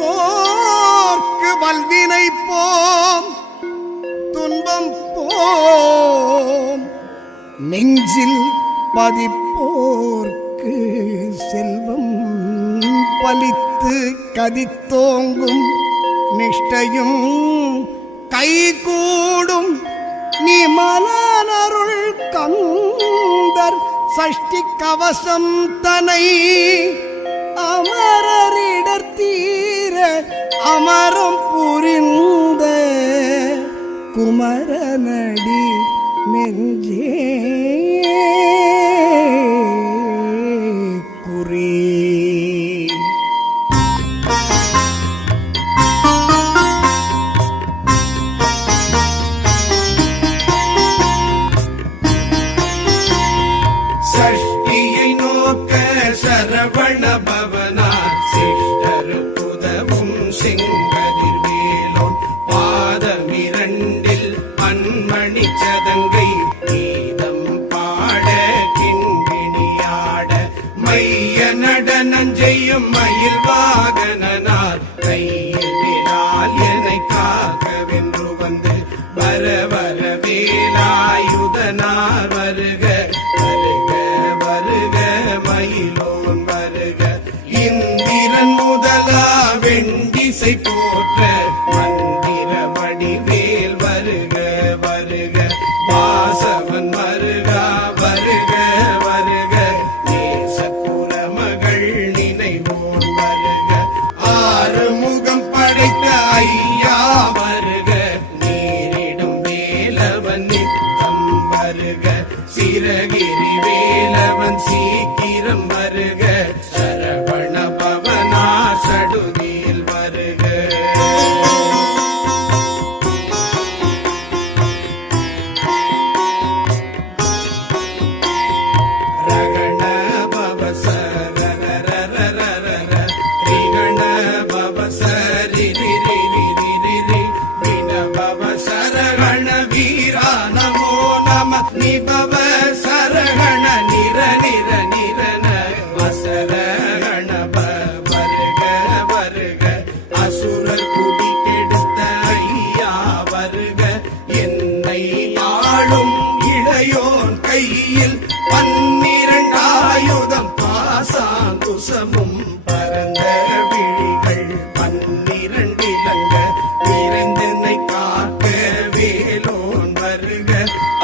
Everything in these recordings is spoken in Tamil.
துதிப்போர்க்கு வல்வினை போம் துன்பம் போம் நெஞ்சில் பதிப்போர்க்கு செல்வம் பலித்து கதித்தோங்கும் நிஷ்டையும் கைகூடும் நீ மலரருள் கந்தர் சஷ்டி கவசம் தனை அமரரிடர் தீர அமரம் புரிந்த குமரனடி நெஞ்சே குறி. சஷ்டியை நோக்க சரவண பவனார் சிஷ்டர் புதவும் செங்கதிர் வேலோன் பாதமிரண்டில் பன்மணி சதங்கை கீதம் பாட கிண்பிணியாட மைய நடனம் செய்யும் மயில் வாகனார் கையில் விரால் என்னை காக்கவென்று வந்து வர வர வேலாயுதனார் வருக வருக வருக மயிலோன் வருக இந்திரன் முதலா வெண்டிசை போற்ற மந்திர வடிவேல் வருக வருக வாசவன் வருகா வருக வருக நேசக்குலமகள் நினைவோன் வருக ஆறுமுகம் படைத்த ஐயா வருக நீரிடும் வேலவன் நித்தம் வருக சிரகிரி வேலவன் சீக்கிரம் வருக சரவண பவனா சடுதியில் வருக. ரகண பவசரரரரரர ரிகண பவசரிரிரிரிரிரி வின பவசரகண வீரா நமோ நம நிபவ சரகண நிர நிர நிரன வசரகண வருக வருக அசுரர் குடி கெடுத்த ஐயா வருக என்னை ஆளும் இளையோன் கையில் 12 ஆயுதம் பாசாங்குசமும் பரந்த விழிகள் 12 இலங்க விரைந்தனை காக்க வேலோன் வருக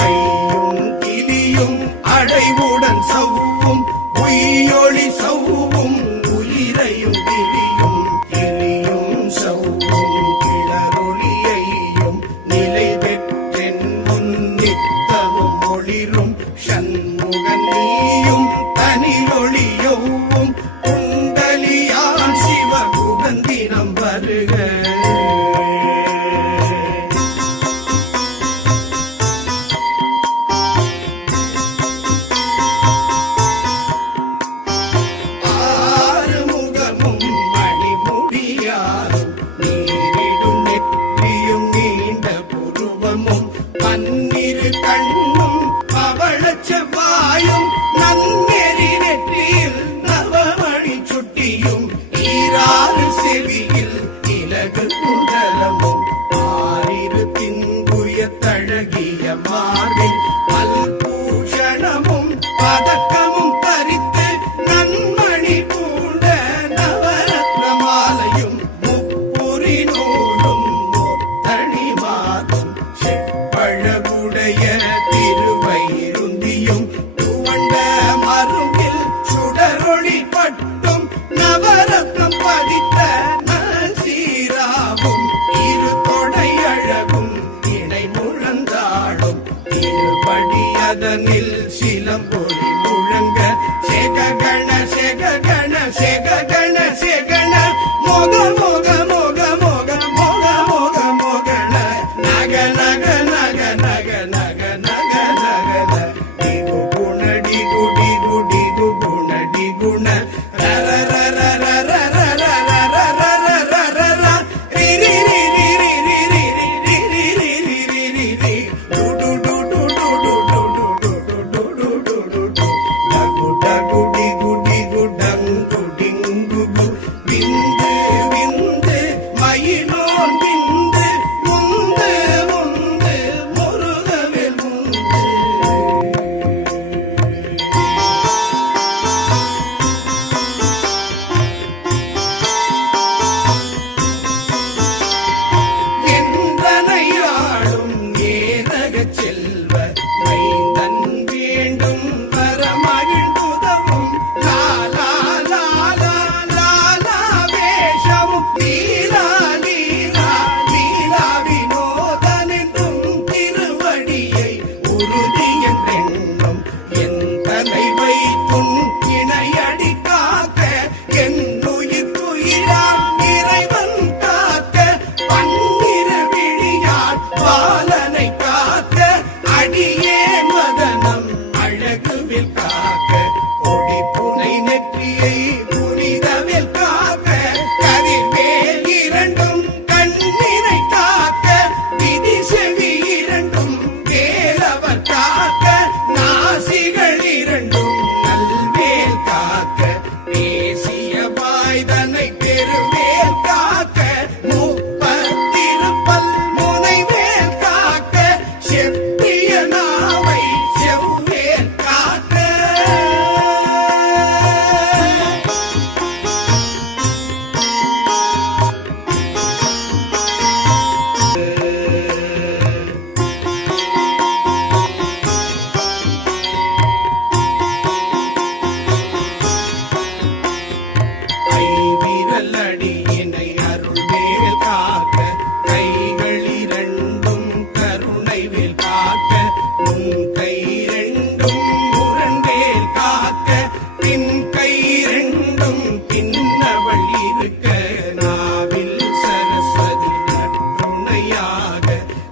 ஐயும் கிளியும் அடைவுடன் சவ்வும் உயிரொளி சவ்வும் உயிரையும் கிளியும் கிளியும் சவ்வும் கிளரொளியையும் நிலை பெற்றென் முன்னித்தமும் ஒளிரும் சண்முகன் நீயும் தனி ஒளியவும் குண்டலியான் சிவகுகந்தினம் வருக. ஆறுமுகமும் மணிமுடியாரும் நீரிடும் நெற்றியும் நீண்ட புருவமும் 12 கண்ணும் பவளச் செவ்வாயும் நன்னெறி நெற்றியில் நவமணி சுட்டியும் ஈராறு செவியில் இலகு குண்டலமும் 6 திங்குய தழகிய மார்பில் பல்பூஷணமும் பதக்கமும் தரித்து நன்மணி பூண்ட நவரத்ன மாலையும் முப்புரி நூலும் தனி மாதும் செப்பழகுடைய திருவயிருந்தியும் துவண்ட மருங்கில் சுடரொளி பட்டும் நவரத்னம் பதித்த நசீராவும் இரு தொடை அழகும் இணை முழந்தாடும் திருப்படி அதனில் சிலம்பொலி முழங்க செககண செககண செககண செகண மோக மோக மோக மோக மோக மோக மோகண நக நக நக நக நக நக நக டிகு குண டிகு டிகு டிகு குண டிகுண ரர ரர ரர ரர ரர ரர ரர ரி ரி ரி ரி ரி ரி ரி ரி ரி ரி ரி ரி ரி ரி டு டு டு டு டு டு டு டு டு டு டு டு டு அடியனை பெருவேல் காக்க முப்பத்திருப்பல் முனைவேல் காக்க செப்பிய நாவை செவ்வேல் காக்க ஐவிரல் அடியினை அருள்வேல் காக்க கைகள் இரண்டும் கருணைவேல் காக்க முன் கை இரண்டும் முரண்வேல் காக்க பின் கை இரண்டும் பின்னவள் இருக்க நாவில் சரஸ்வதி நற்றுணையாக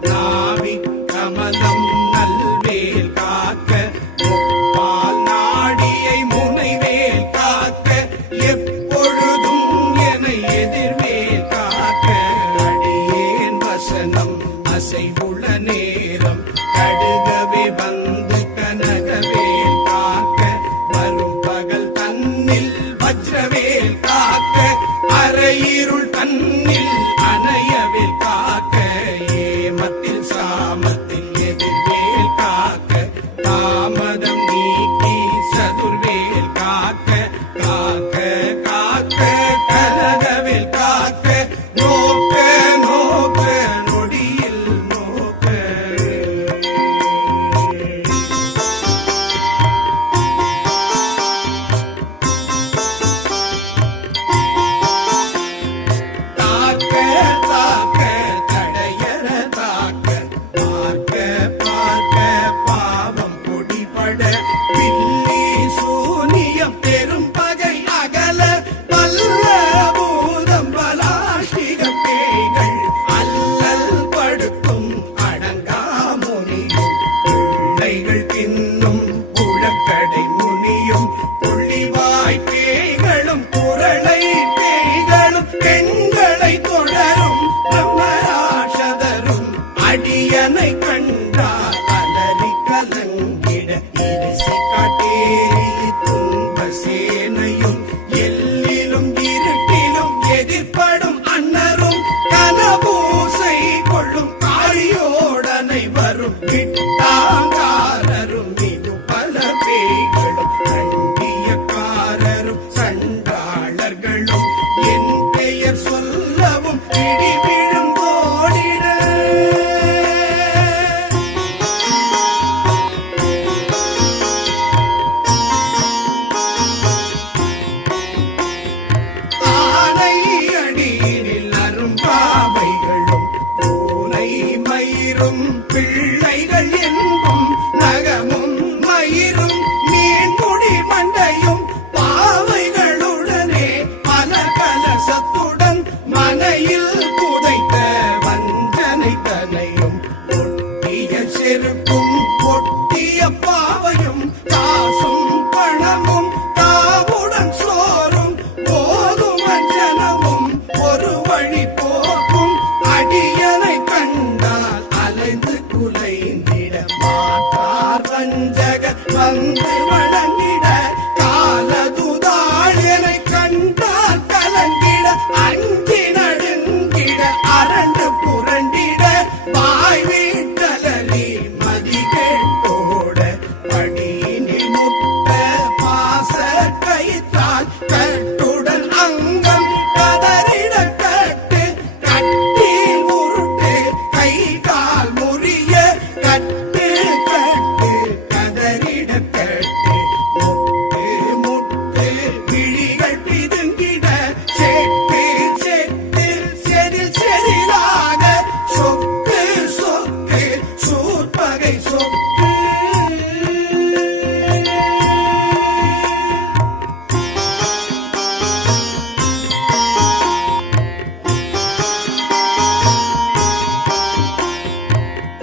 நாவி கமலம் நல்வேல் காக்க முப்பால் நாடியை முனைவேல் காக்க எப்பொழுதும் என எதிர்வேல் காக்க அடியேன் வசனம் அசைவுள்ள நேரம் கடுகவே வந்து கனகவேல் காக்க வரும் பகல் தன்னில் வஜ்ரவேல் காக்க அரையிருள் தன்னில் அணையவேல் காக்க ஏமத்தில் சாமத்தில் எதிர்வேல் காக்க தாமதம் நீக்கி சதுர்வேல் காக்க காக்க காக்க கனகவேல் காக்க நோக்க நோக்க நொடியில் நோக்க தாக்க தாக்க தடையற தாக்க பார்க்க பார்க்க பாவம் பொடிபட பில்லி சூனியம் பெரும் பகை அகல பல்ல பூதம் பலாஷிக பேய்கள் அல்லல் படுத்தும் அடங்கா முனியும் பிள்ளைகள் தின்னும் புழக்கடை முனியும் புள்ளிவாய் பேய்களும் குரளை பேய்களும் பெண்களை தொடரும் பிரம்மராஷதரும் அடியனை கண்டால் அலறி கலங்கிட இருசி காட்டேரி துன்ப சேனையும் எல்லிலும் இருட்டிலும் எதிர்ப்படும் அன்னரும் கனபூசை கொள்ளும் காளியோடனை வரும் விட்டாங்காரரும் இது பல பேய்களும் கண்டியக்காரரும் சண்டாளர்களும் என் பெயர் சொல்லவும் இடி விழுந்தோடிட ஆனை அடியினில் அரும்பாவைகளும் பூனை மயிரும் பிள்ளைகள் என்பும் நகமும் மயிரும் மீன்முடி மண்டையும் பாவைகளுடனே பல கலசத்துடன் மனையில் புதைத்த வஞ்சனை தனையும் ஒட்டிய செருப்பும் ஒட்டிய பாவையும் காசும் பணமும் தாவுடன் சோறும் போதும் அஞ்சனமும் ஒரு வழி போக்கும் அடியனை கண்டால் அலைந்து குலைந்திட மாட்டார் வஞ்சக வந்து வழங்கிட காலதுதாழனை கண்டால் கலங்கிட அஞ்சி நடுங்கிட அரண்டு புரண்டிட வாய் வீட்டலறி மதிகேட்டோட படியினில் முட்ட பாச கைத்தால் கட்டுடன் அங்கம் கதறிட கட்டு கட்டி உருட்டு கை கால் முறிய கட்டு கட்டு கதறிட கட்டு முட்டு முட்டு விழிகள் பிதுங்கிட செட்டு செட்டு செதில் செதிலாக சொக்கு சொக்கு சூர்பகை சொக்கு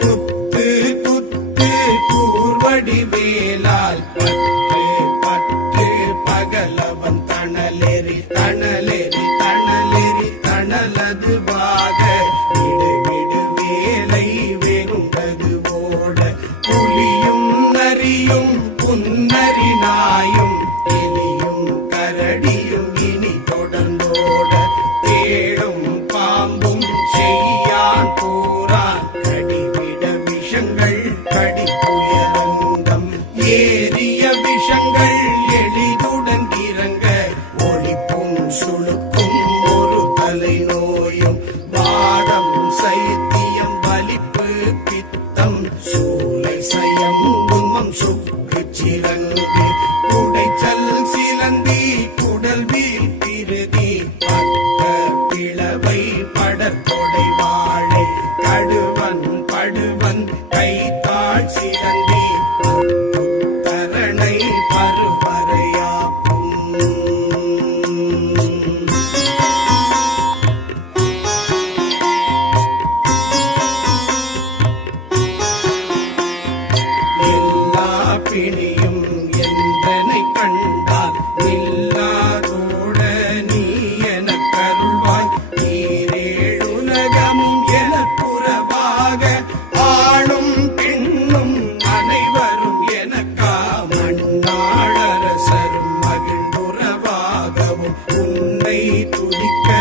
குத்து குத்து கூர்வடி வேலால் பற்று பற்று பகலவன் தணலெறி தணலெறி தணலெறி தணலதுவாக விடு விடு வேலை வெகுண்டது ஓட புலியும் நரியும் புன்னரி நாயும் எலியும் கரடியும் இனி தொடர்ந்தோ மிக்க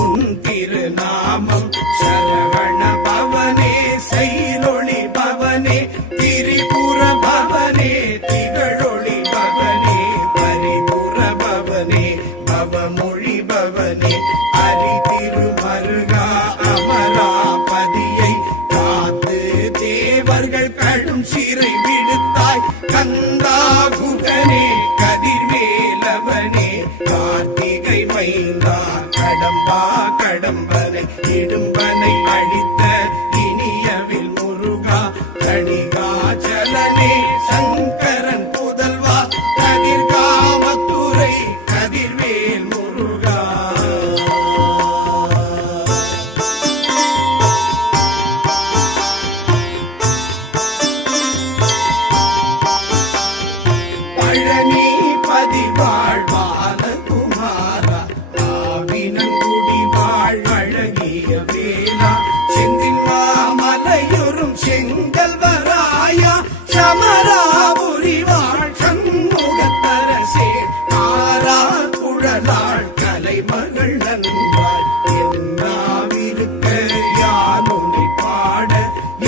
உன் திருநாமம் சரவண பவனே செயலொளி பவனே திரிபுர பவனே திகழொளி பவனே பரிபுர பவனே பவமொழி பவனே அரி திருமருகா அமராபதியை காத்து தேவர்கள் கடும் சிறை விடுத்தாய் கந்தா குகனே கதிர்வேலவனே கார்த்திகை மைந்தா கடம்பா கடம்பனை இடும்பனை அழித்த இனியவில் முருகா கணிகாச்சலனே சங்கரன் புதல்வா கதிர்காமத்துறை கதிர்வேல் முருகா பழனி பதிவாழ் பாலகுமாரா ஆவினங்குடி வாழ் அழகிய வேலா செந்தில் மாமலையொரும் செங்கல்வராயா சமராபுரி வாழ் சண்முகத்தரசே ஆரா குழலாள் கலைமகள் நன்றாள் என்னாவிருக்க யானுனை பாட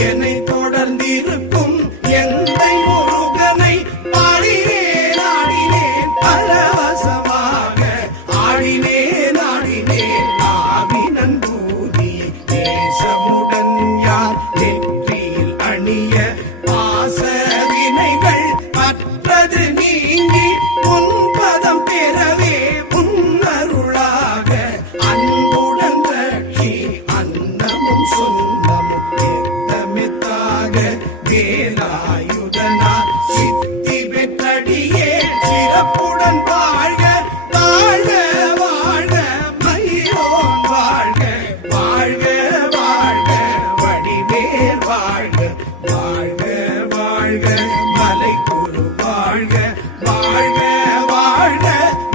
என்னை தொடர்ந்திருக்கும் எந்தை முருகனை பாடினேன் ஆடினேன் பரவசமாக ஆடினேன் ஆடினேன் ஆவினன்பூதியை தேசமுடன் யார் நெற்றியில் அணிய பாச வினைகள் மற்றது நீங்கி உன் பதம் பெறவே உன்னருளாக அன்புடன் ரட்சி அன்னமும் சொன்னமும் எத்தமெத்தாக வேலாயுதனா சித்தி பெற்றடியே சிறப்புடன் வாழ்க வாழ்க வாழ்க மயிலோன் வாழ்க வாழ்க வாழ்க வடிவேல் வாழ்க வாழ்க வாழ்க மலைக்குரு வாழ்க வாழ்க வாழ்க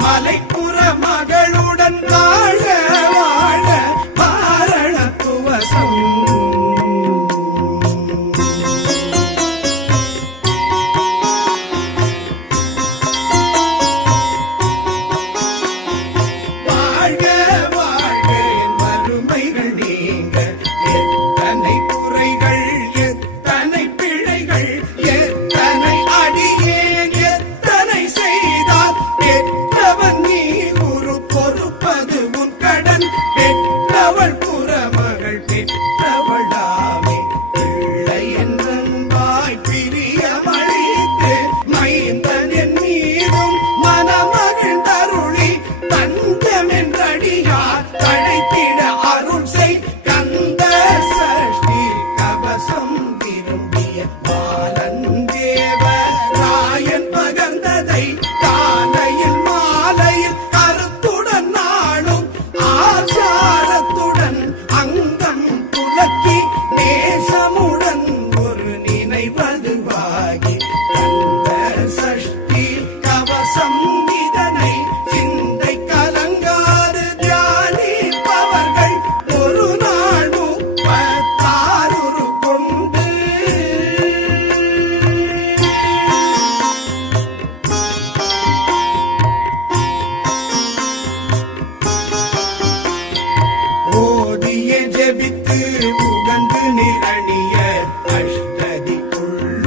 மலைப்புற மகளுடன் வாழ்க வாழ்க பாரணத்துவசம் வாழ்க வாழ்க என் வறுமைகள் நீங்க எத்தனை குறைகள் எத்தனை பிழைகள் எத்தனை அடியேன் எத்தனை செய்தார் பெற்றவன் நீ குரு பொறுப்பது உன் கடன் பெற்றவள் புறமகள் பெற்றவளாமே பிள்ளை என்றன்பாய் பிரியமளித்து மைந்தன் என் மீதும் மனமகிழ்ந்தருளி தஞ்சம் என்றடியார் தழைத்திட அருள் செய் கந்த சஷ்டி கவசம் விரும்பிய பாலன் தேவ ராயன் பகர்ந்ததை காலையில் மாலையில் கருத்துடன் நாளும் ஆச்சாரத்துடன் அங்கம் துலக்கி நேசமுடன் ஒரு நினைவதுவாகி கந்த சஷ்டி கவசம் இதனை சிந்தை கலங்காது தியானிப்பவர்கள் ஒரு நாள் 36 கொண்டு ஓதிய ஜெபித்து உகந்து நிரணிய அஷ்டதிக்குள்ளோர்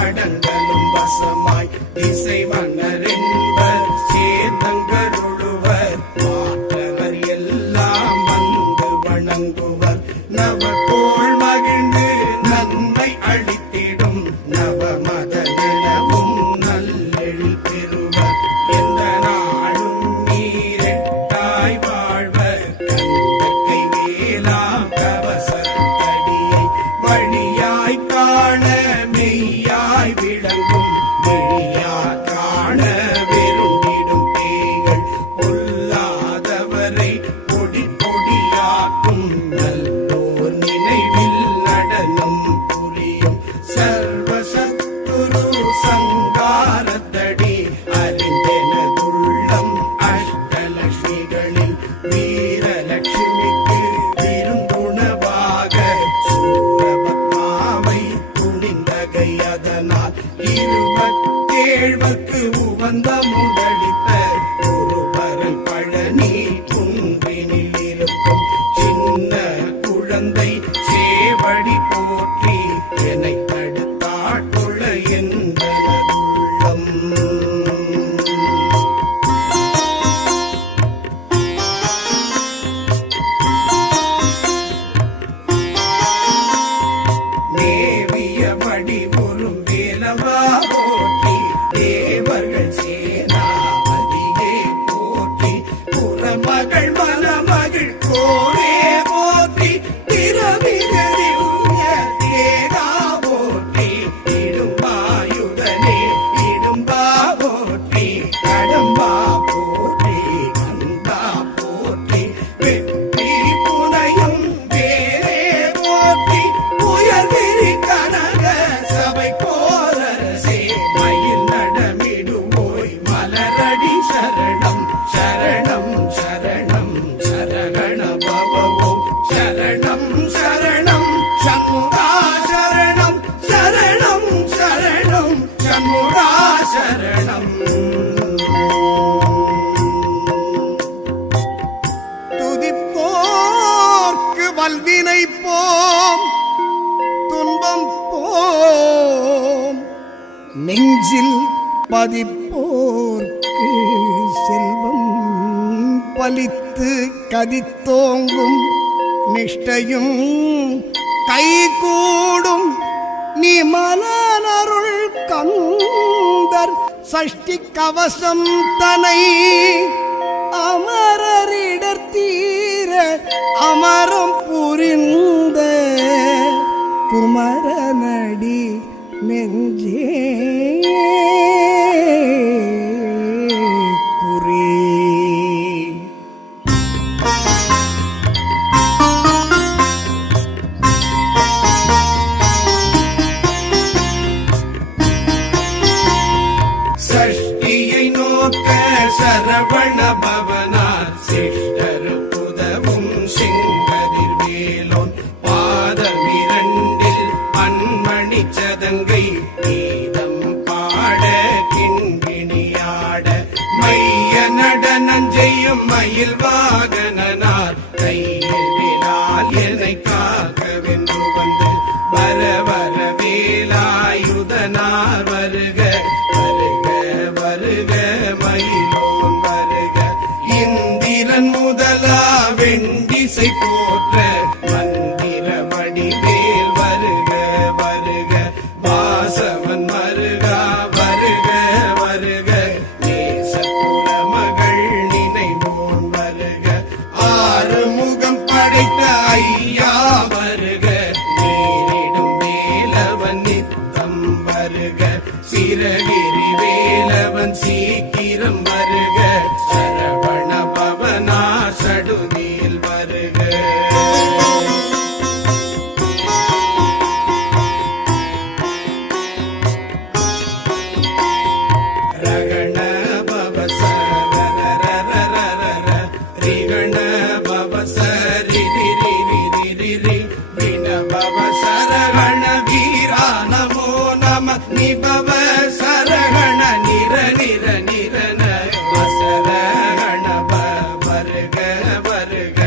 அடங்கலும் வசமாய் திசை மன்னரென்பர் சேதங்கருளுவர் மாற்றவர் எல்லாம் வந்து வணங்குவர் நவகோள் மகிழ்ந்து நன்மை அளித்திடும் நவமதனவும் நல்லெழில் பெறுவர் எந்த நாளும் நீரெட்டாய் வாழ்வர் கந்தக்கை வேலாம் கவசத்தடியை வழியாய் காண மெய்யாய் விளங்கும் விழியா காண வெருண்டிடும் பேய்கள் பொல்லாதவரை பொடி பொடியாக்கும் நல்லோர் நினைவில் நடனம் புரியும் சர்வசத்துரு சங்காரத்தடி அறிந்தெனதுள்ளம் அஷ்டலட்சுமிகளில் வீரலட்சுமிக்கு விருந்துணவாக சூரபத்மாவை துணிந்தகை அதனால் 27 உவந்த முதலித்த ஒரு பரல் பழனி குன்றினில் துதிப்போர்க்கு வல்வினை போம் துன்பம் போம் நெஞ்சில் பதிப்போர்க்கு செல்வம் பலித்து கதித்தோங்கும் நிஷ்டையும் கைகூடும் நீ மலனருள் கந்தர் சஷ்டி கவசம் தனை அமரரிடர் தீர அமரம் புரிந்த குமரனடி நெஞ்சே குறி. சஷ்டியை நோக்க சரவண பவனார் சிஷ்டர் புதவும் செங்கதிர் வேலோன் பாதமிரண்டில் பன்மணி சதங்கை கீதம் பாட கிண்கிணியாட மைய நடனஞ்செய்யும் மயில் வாகனனார் கையில் விழால் என்னை காக்கவென்று வந்து வர வர வேலாயுதனார் வருக வருக மயிலோன் வருக இந்திரன் முதலா வெண்டிசை போற்ற மந்திர வடிவேல் வருக வருக வாசவன் வருகா வருக வருக நேசகுல மகள் நினைவோன் வருக ஆறு முகம் படைத்த ஐயா வருக நேரிடும் வேலவன் நித்தம் வருக சிறகிரி வேலவன் சீக்கிரம் வருக சரவண பவனா சடுதியில் வருக. ரகண பவச ரரரரரரர ரிகண பவச ரிரிரிரிரிரி வின பவச ரகண வீரா நமோ நம நிபவ சரகண நிர நிர நிரன அசரகண வருக வருக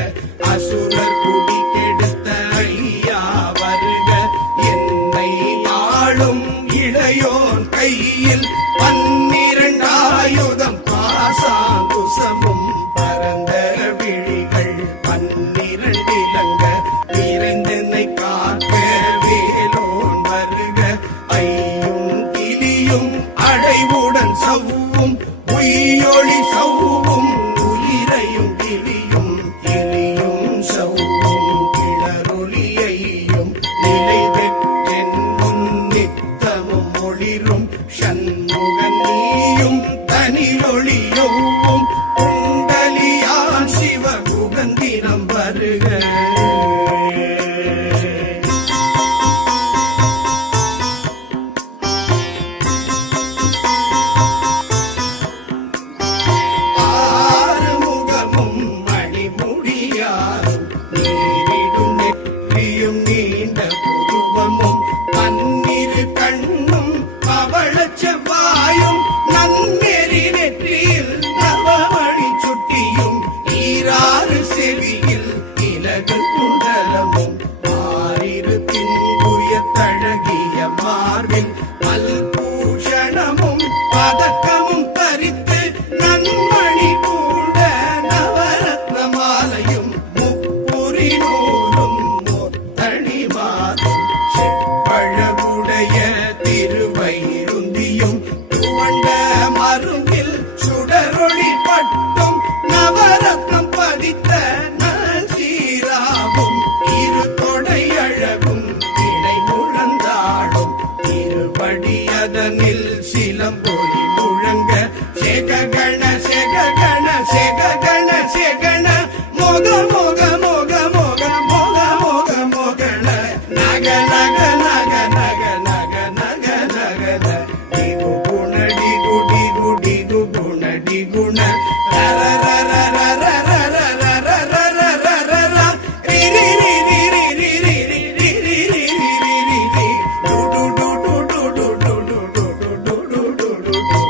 அசுரர் குடி கெடுத்த ஐயா வருக என்னை ஆளும் இளையோன் கையில் 12 ஆயுதம் பாசாங்குசமும் பரந்த விழிகள் 12 இலங்க நிறைந்தென்னை காக்க வேலோன் வருக ஐயும் கிளியும் அடைவுடன் சவ்வும் உயிரொளி சவ்வும் உயிரையும் கிளியும் கிளியும் சவ்வும் கிளரொளியையும் நிலை பெற்றென் முன் நித்தமும் ஒளிரும் சண்முகன் நீயும் தனியொளியொவ்வும் குண்டலியான் சிவகுகந்திரம் வருக. ஆறுமுகமும் மணிமுடியாரும் நீரிடும் நெற்றியும் நீண்ட புருவமும் பன்னிரு கண்ணும் பவளச் செவ்வாயும் நன்னெறி நெற்றியில் நவமணி சுட்டியும் ஈராறு செவியில் இலகு குண்டலமும் ஆறிரு திங்குய தழகிய மார்பில் பல்பூஷணமும் பதக்கமும் பறித்து நன்மணி பூண்ட நவரத்ன மாலையும் முப்புரி நூலும் முத்தணி மாதும் செப்பழகுடைய திருவயிருந்தியும் துவண்ட மருங்கில் சுடரொளி பட்டும் நவரத்னம் பதித்த நசீராவும் இரு தொடை அழகும் இணை முழந்தாடும் திருபடி அதனில் சிலம்பொலி முழங்க செககண செககண செககண செகண மோக மோக மோக மோக மோக மோக மோகண நக நக நக நக நக நக நக டிகு குண டிகு டிகு டிகு குண டிகுண ரர ரர ரர ரர ரர ரர ரர ரி ரி ரி ரி ரி ரி ரி ரி ரி ரி ரி ரி ரி ரி டு டு டு டு டு டு டு டு டு டு டு டு டு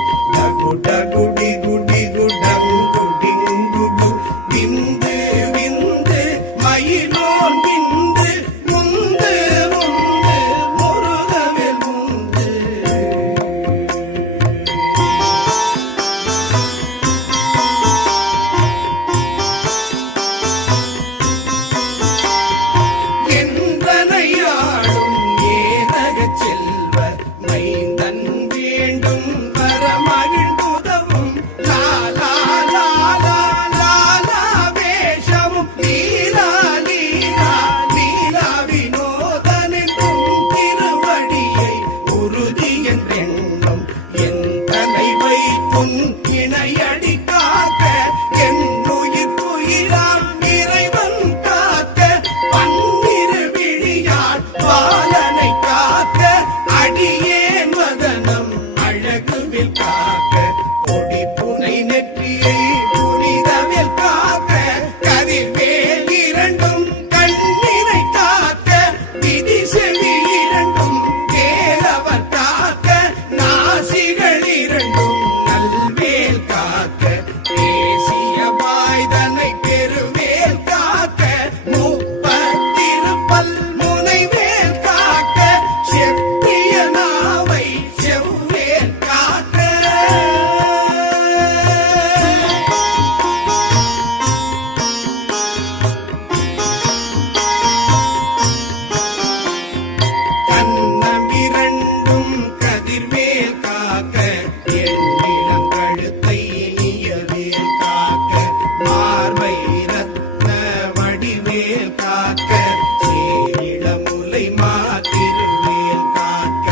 திருவேல் காக்க சேரிளமுலை திருவேல் காக்க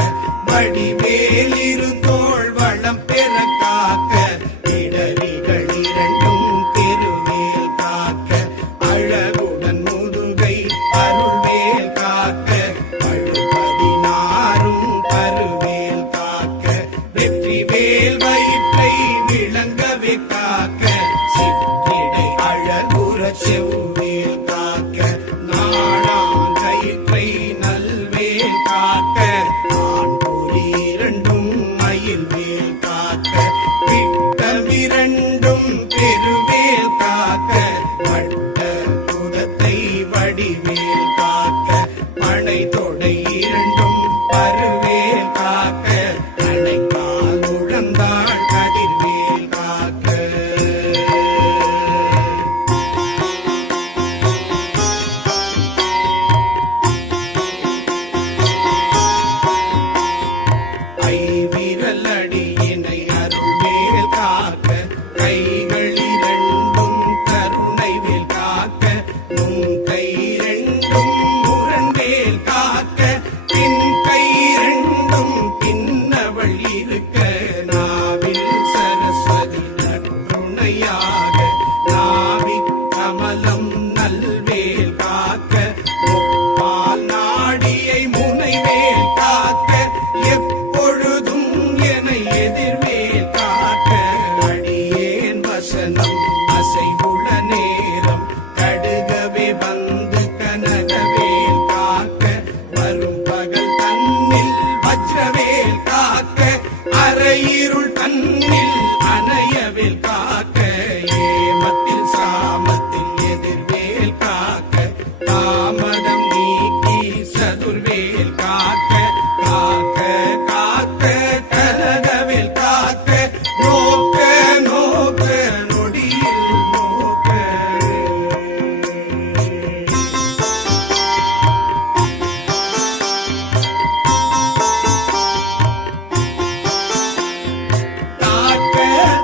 வடிவேல் இரு தோள் வளம் பெற காக்க இடரிகள் இரண்டும் திருவேல் காக்க அழகுடன் முதுகை அருள்வேல் காக்க பழுபதினாரும் பருவேல் காக்க வெற்றி வேல் வயிற்றை விளங்கவே காக்க சிற்றிடை அழகுற செவ்வேல் காக்க நாணாங்கயிற்றை நல்வேல் காக்க ஆண் புலி இரண்டும் மயில்வேல் காக்க விட்டமிரண்டும் பெருவேல் காக்க வட்ட குதத்தை வடிவேல் காக்க பனை தொடை இரண்டும் பருவேல் காக்க அணைக்கால் முழந்தாள் கதிர்வேல் காக்க ஐவிரல் அடியினை அருள்வேல் காக்க கைகள் இரண்டும் கருணை வேல் காக்க முன் கை இரண்டும் முரண்வேல் காக்க பின் கை இரண்டும் பின்னவள் இருக்க நாவில் சரஸ்வதி நற்றுணையாக நாவி கமலம் நல்வேல் காக்க முப்பால் நாடியை முனைவேல் காக்க எப்பொழுதும் என எதிர்வேல் காக்க அடியேன் வசனம் அசைவுள நேரம் கடுகவே வந்து கனகவேல் காக்க வரும் பகல் தன்னில் வஜ்ரவேல் காக்க அரையிருள் தன்னில் அணையவேல் காக்க ஏமத்தில் சாமத்தில் எதிர்வேல் காக்க தாமதம் நீக்கி சதுர்வேல் காக்க காக்க காக்க கனகவேல் காக்க நோக்க நோக்க நொடியில் நோக்க தாக்க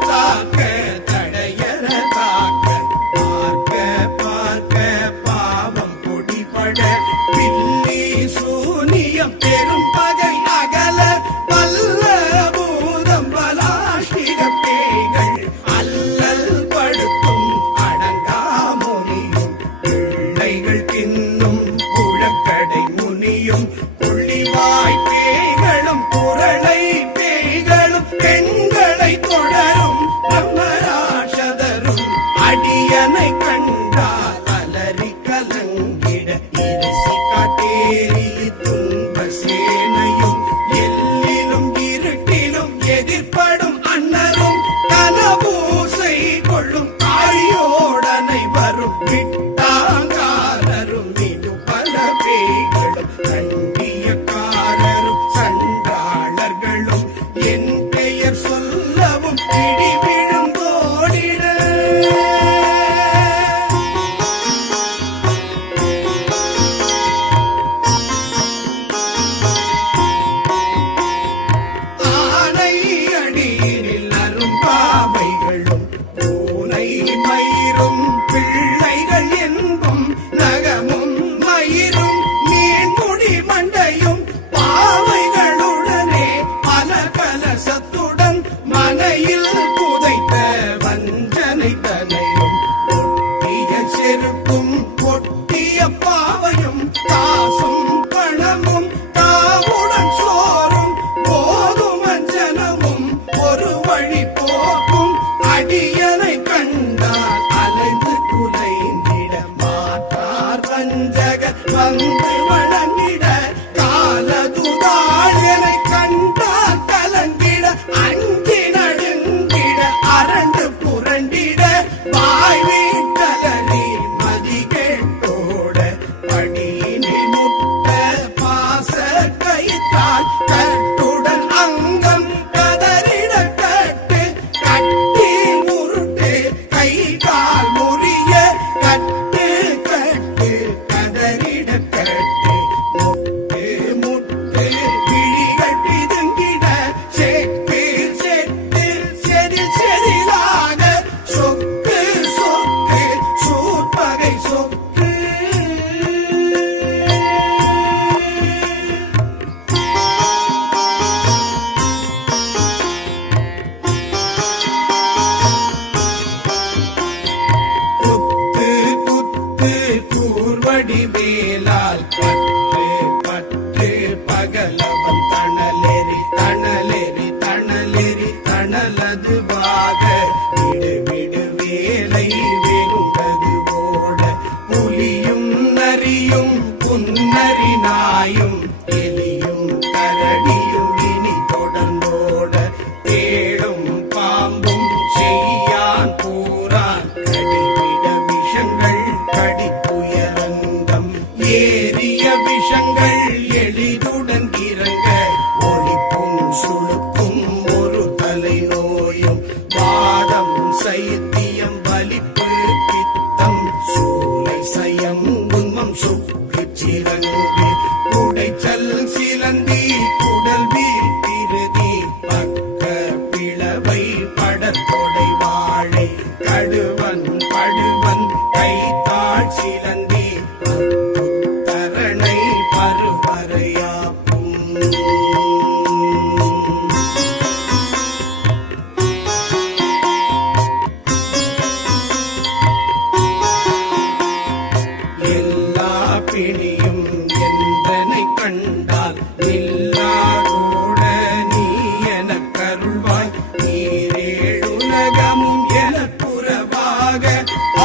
தாக்க தடையற தாக்க பார்க்க பார்க்க பாவம் பொடிபட பில்லி சூனியம் பெரும் பகை அகல வல்ல பூதம் பலாஷ்டிக பேய்கள் அல்லல் படுத்தும் அடங்கா முனியும் பிள்ளைகள் தின்னும் புழக்கடை முனியும் புள்ளிவாய் பேய்களும் குரளை பேய்களும் பெண்களை தொடரும் பிரம்மராட்சதரும் அடியனை கண்டால் அலறி கலங்கிட இரசி காட்டேரி துன்ப சேனையும் எல்லிலும் இருட்டிலும் எதிர்ப்படும் அண்ணரும் கனபூசை கொள்ளும் காரியோடனை வரும் விட்டாங்காரரும் இது பல பேய்களும் கண்டியக்காரரும் சண்டாளர்களும் என் பெயர் சொல்லவும் பிடி விழுந்தோடிட ஆனை அடியினில் அரும்பாவைகளும் பூனை மயிரும் பிள்ளைகள் என்பும் நகமும் மயிரும் நீண்முடி மண்டையும் பாவைகளுடனே பல கலசத்துடன் மனையில் புதைத்த வஞ்சனை தனையும் ஒட்டிய செருப்பும் ஒட்டிய பாவையும் காசும் பணமும் தாவுடன் சோறும் போதுமஞ்சனமும் ஒரு வழி போக்கும் அடியனை கண்டால் அலைந்து குலைந்திட மாற்றார் வஞ்சக வந்து வழங்கிட காலதுதாழனை கண்டால் கலங்கிட அஞ்சி நடுங்கிட அரண்டு புரண்டிட வாய் வீட்டலி மதி கேட்டோட படியினில் முட்ட பாச கைத்தால் கட்டுடன் அங்கம் கதறிட கட்டு கட்டி முருட்டு கை கால் முறிய கட்டு கட்டு கதறிட கட்டு ஊர்வடி வேலால் பற்று பற்று பகலவன் தணலெறி தணலெறி தணலெறி தணலது வாக விடு விடு வேலை வெகுண்டது ஓட புலியும் நரியும் புன்னரி நாயும் எலியும் கரடியும் இனி தொடர்ந்தோட தேடும் பாம்பும் செய்யான் பூரான் கடிவிட விஷங்கள் கடிப்புயரங்கம் ஏறிய விஷங்கள் எளிதுடன் இறங்க ஒளிப்பும் சுழுக்கும் ஒரு தலை நோயும் வாதம் சைத்தியம் வலிப்பு பித்தம் சூளை சயம் உன்மம் சுக்கு சிறங்கு குடைச்சல் சிலந்தி குடல் வீழ்த்திருதி பக்க பிளவை படத்தொடை வாழை கடுவன் படுவன் கைத்தாள் சிலந்தி தரணை பருவரையாப்பும் எல்லா பிணியும் என்றனை கண்டால் நில்லாதோட நீ எனக் கருள்வாய் நீரேழுலகமும் எனக்குறவாக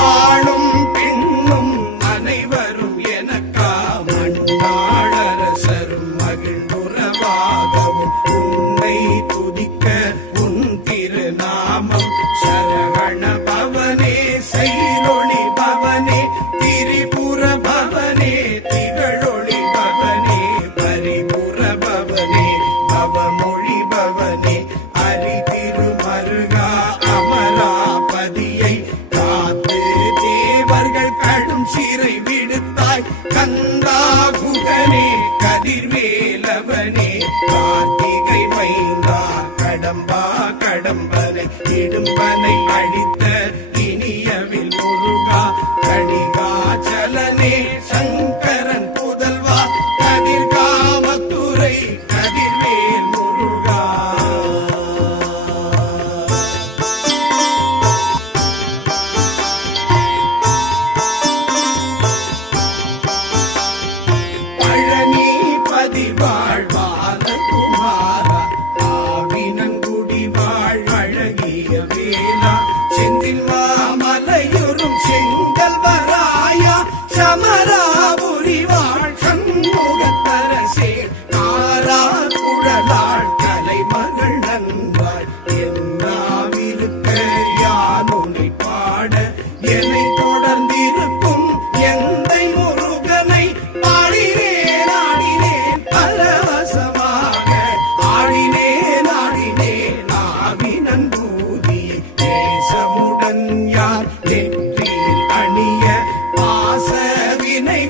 ஆணும் பெண்ணும் அனைவரும் எனக்கா மண்ணாளரசரும் மகிழ்ந்துறவாகவும் உன்னை துதிக்க உன் திருநாமம் சரவண பவனே சைலொளி பவனே திரிபுர பவனே திகழொளி பவனே பரிபுர பவனே பவமொழி பவனே அரி திருமருகா அமராபதியை காத்து தேவர்கள் கடும் சிறை விடுத்தாய் கந்தா குகனே கதிர்வேலவனே கார்த்திகை மைந்தா கடம்பா கடம்பனை இடும்பனை அழித்த இனியவில் முருகா கடிகாச்சலனே சங்கரன் புதல்வா கதிர்காமத்துறை கதிர்வேல் முருகா பழனி பதிவாழ் பாலகுமாரா ஆவினங்குடி வாழ் அழகிய வேலா செந்தில் மாமலையுறும் செங்கல்வராயா சமராபுரி வாழ் சண்முகத்தரசே காரா குழலாள் கலைமகள் நன்றாள் என்னாவிருக்க யான் உன்னை பாட என்னை தொடர்ந்திருக்கும் எந்தை முருகனை பாடினேன் ஆடினேன் பரவசமாக ஆடினேன் ஆடினேன் ஆவினன்பூதியை தேசமுடன் யார் நெற்றியில் அணிய பாச வினை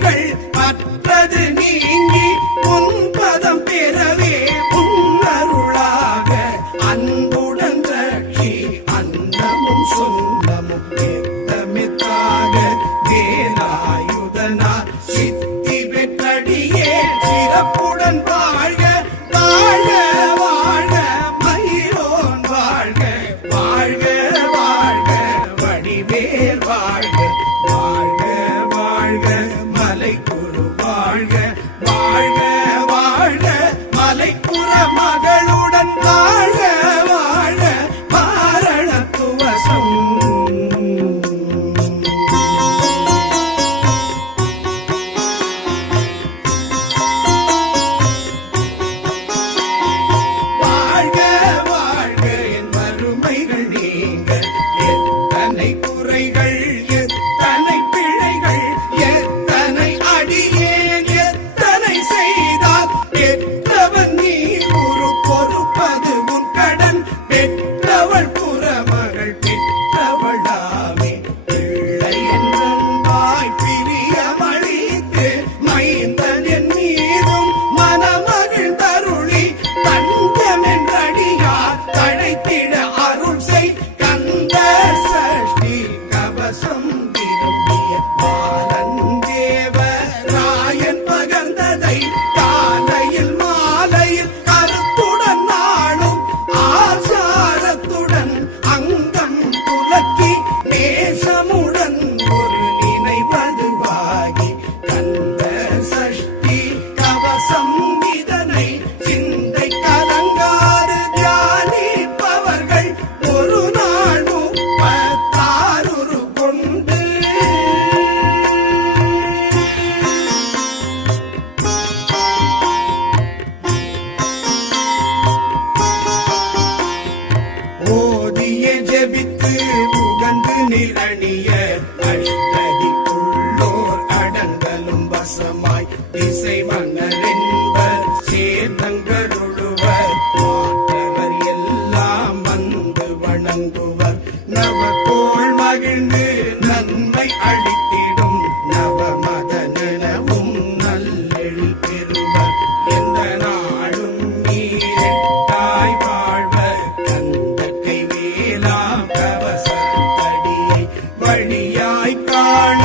வாசமாய் திசை மன்னர் என்பர் சேதங்கருளுவர் மாற்றவர் எல்லாம் வந்து வணங்குவர் நவகோள் மகிழ்ந்து நன்மை அளித்திடும் நவமதனவும் நல்லெழில் பெறுவர் எந்த நாளும் நீரெட்டாய் வாழ்வர் கந்தக்கை வேலாம் கவசத்தடியை வழியாய் காண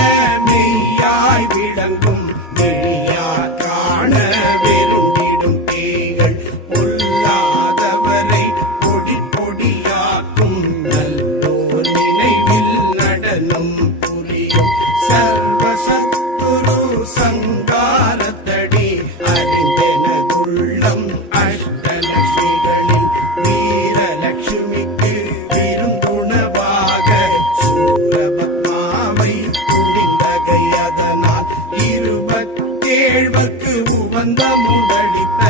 மெய்யாய் விளங்கும் வெளியாய் காண வெருண்டிடும் பேய்கள் பொல்லாதவரை பொடி பொடியாக்கும் நல்லோர் நினைவில் நடனம் புரியும் சர்வசத்துரு சங்காரத்தடி அறிந்தெனதுள்ளம் அஷ்டலட்சுமிகளில் வீரலட்சுமிக்கு விருந்துணவாக சூரபத்மாவை துணிந்தகை அதனால் 27 உவந்த முதலித்த